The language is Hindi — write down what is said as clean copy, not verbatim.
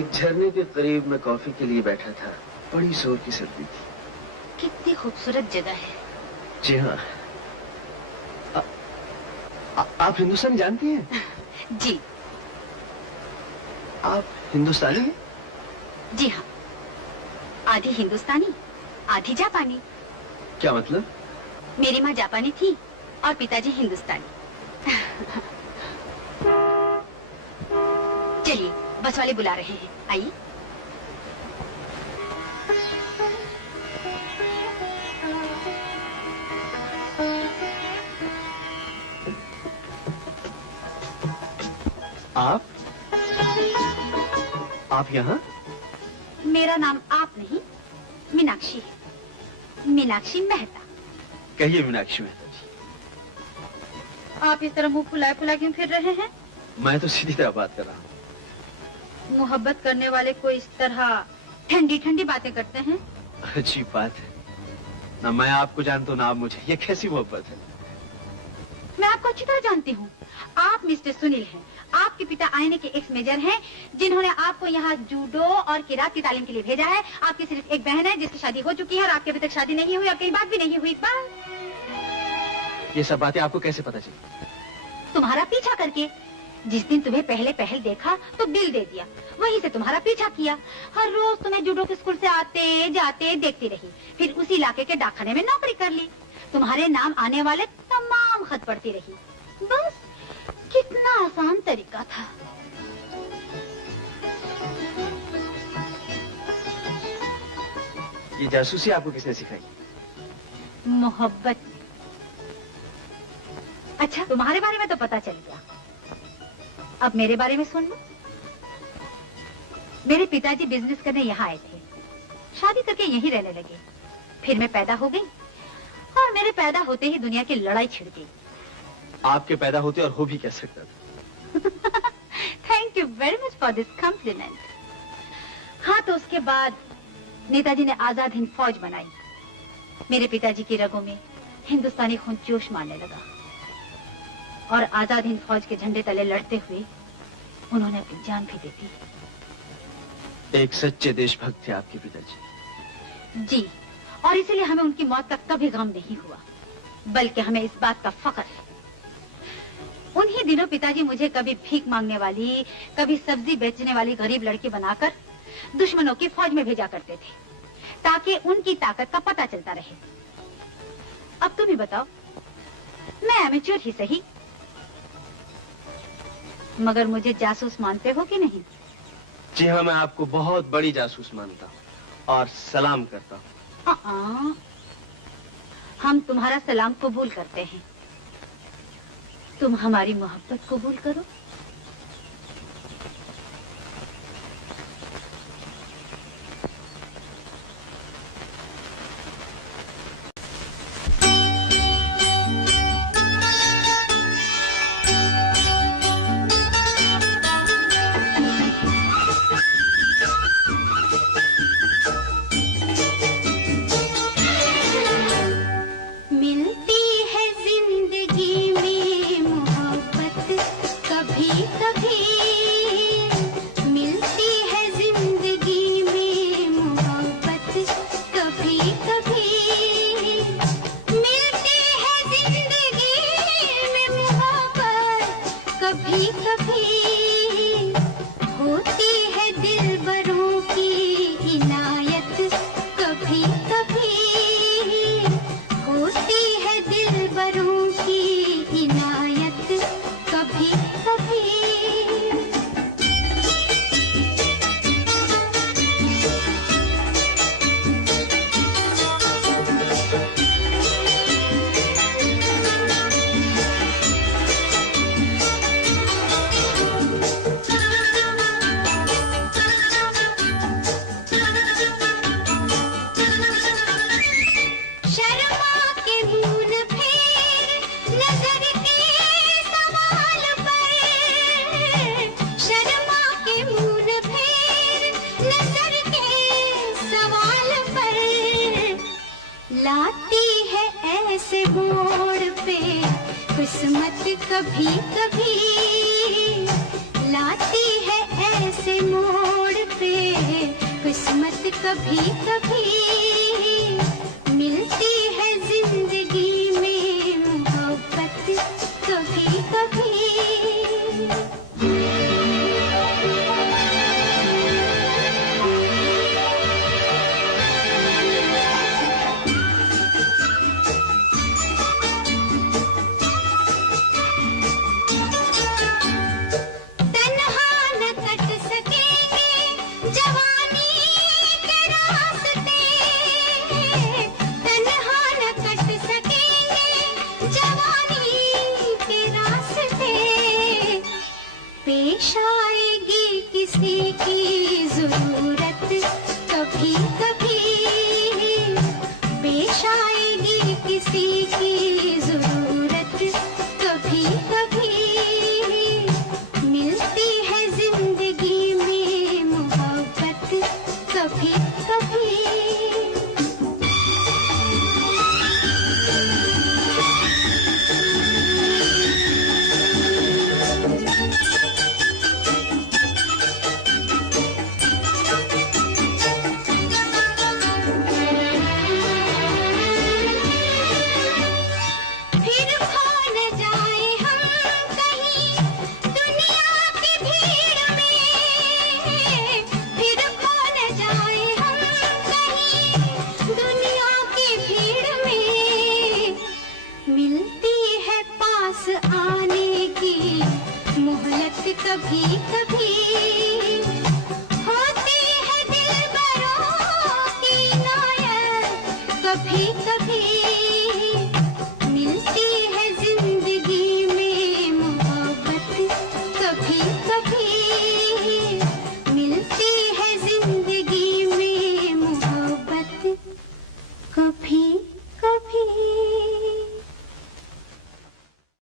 एक झरने के करीब मैं कॉफी के लिए बैठा था। बड़ी जोर की सर्दी थी। कितनी खूबसूरत जगह है। जी हाँ। आप हिंदुस्तान जानती हैं? जी। आप हिंदुस्तानी हैं? जी हाँ, आधी हिंदुस्तानी आधी जापानी। क्या मतलब? मेरी माँ जापानी थी और पिताजी हिंदुस्तानी। चलिए, बस वाले बुला रहे हैं, आइए। आप यहाँ? मेरा नाम आप नहीं, मीनाक्षी है। मीनाक्षी मेहता। कहिए मीनाक्षी मेहता जी। आप इस तरह मुंह फुलाए फुला क्यों फिर रहे हैं? मैं तो सीधी तरह बात कर रहा हूँ। मोहब्बत करने वाले को इस तरह ठंडी ठंडी बातें करते हैं? अच्छी बात है ना, मैं आपको जानता हूँ ना आप मुझे। ये कैसी मोहब्बत है? मैं आपको अच्छी तरह जानती हूँ। आप मिस्टर सुनील हैं। आपके पिता आईने के एक्स मेजर हैं, जिन्होंने आपको यहाँ जूडो और किरात की तालीम के लिए भेजा है। आपकी सिर्फ एक बहन है जिसकी शादी हो चुकी है और आपके अभी तक शादी नहीं हुई और कई बात भी नहीं हुई। ये सब बातें आपको कैसे पता चली? तुम्हारा पीछा करके। जिस दिन तुम्हें पहले पहल देखा तो दिल दे दिया, वहीं से तुम्हारा पीछा किया। हर रोज तुम्हें जूडो के स्कूल से आते जाते देखती रही, फिर उसी इलाके के डाकखाने में नौकरी कर ली। तुम्हारे नाम आने वाले तमाम खत पढ़ती रही। बस, कितना आसान तरीका था। ये जासूसी आपको किसने सिखाई? मोहब्बत। अच्छा, तुम्हारे बारे में तो पता चल गया, अब मेरे बारे में सुन लो। मेरे पिताजी बिजनेस करने यहाँ आए थे, शादी करके यहीं रहने लगे। फिर मैं पैदा हो गई और मेरे पैदा होते ही दुनिया की लड़ाई छिड़ गई। आपके पैदा होते और हो भी क्या सकता था? Thank you very much for this complement. हाँ, तो उसके बाद नेताजी ने आजाद हिंद फौज बनाई। मेरे पिताजी की रगों में हिंदुस्तानी खून जोश मारने लगा और आजाद हिंद फौज के झंडे तले लड़ते हुए उन्होंने अपनी जान भी दे दी। एक सच्चे देशभक्त थे आपके पिताजी। जी, और इसीलिए हमें उनकी मौत का कभी गम नहीं हुआ, बल्कि हमें इस बात का फख्र है। उन्हीं दिनों पिताजी मुझे कभी भीख मांगने वाली, कभी सब्जी बेचने वाली गरीब लड़की बनाकर दुश्मनों की फौज में भेजा करते थे, ताकि उनकी ताकत का पता चलता रहे। अब तुम ही बताओ, मैं एमेच्योर ही सही, मगर मुझे जासूस मानते हो कि नहीं? जी हाँ, मैं आपको बहुत बड़ी जासूस मानता हूँ और सलाम करता हूँ। हम तुम्हारा सलाम कबूल करते हैं, तुम हमारी मोहब्बत कबूल करो। कभी कभी लाती है ऐसे मोड़ कभी कभी मिलती है जिंदगी में मोहब्बत कभी कभी। पेश आएगी किसी की जरूरत कभी कभी, पेश आएगी किसी की जरूरत कभी कभी। मिलती है जिंदगी में मोहब्बत कभी कभी। आने की मोहलत कभी कभी होती है दिलबरों की नायत कभी कभी। मिलती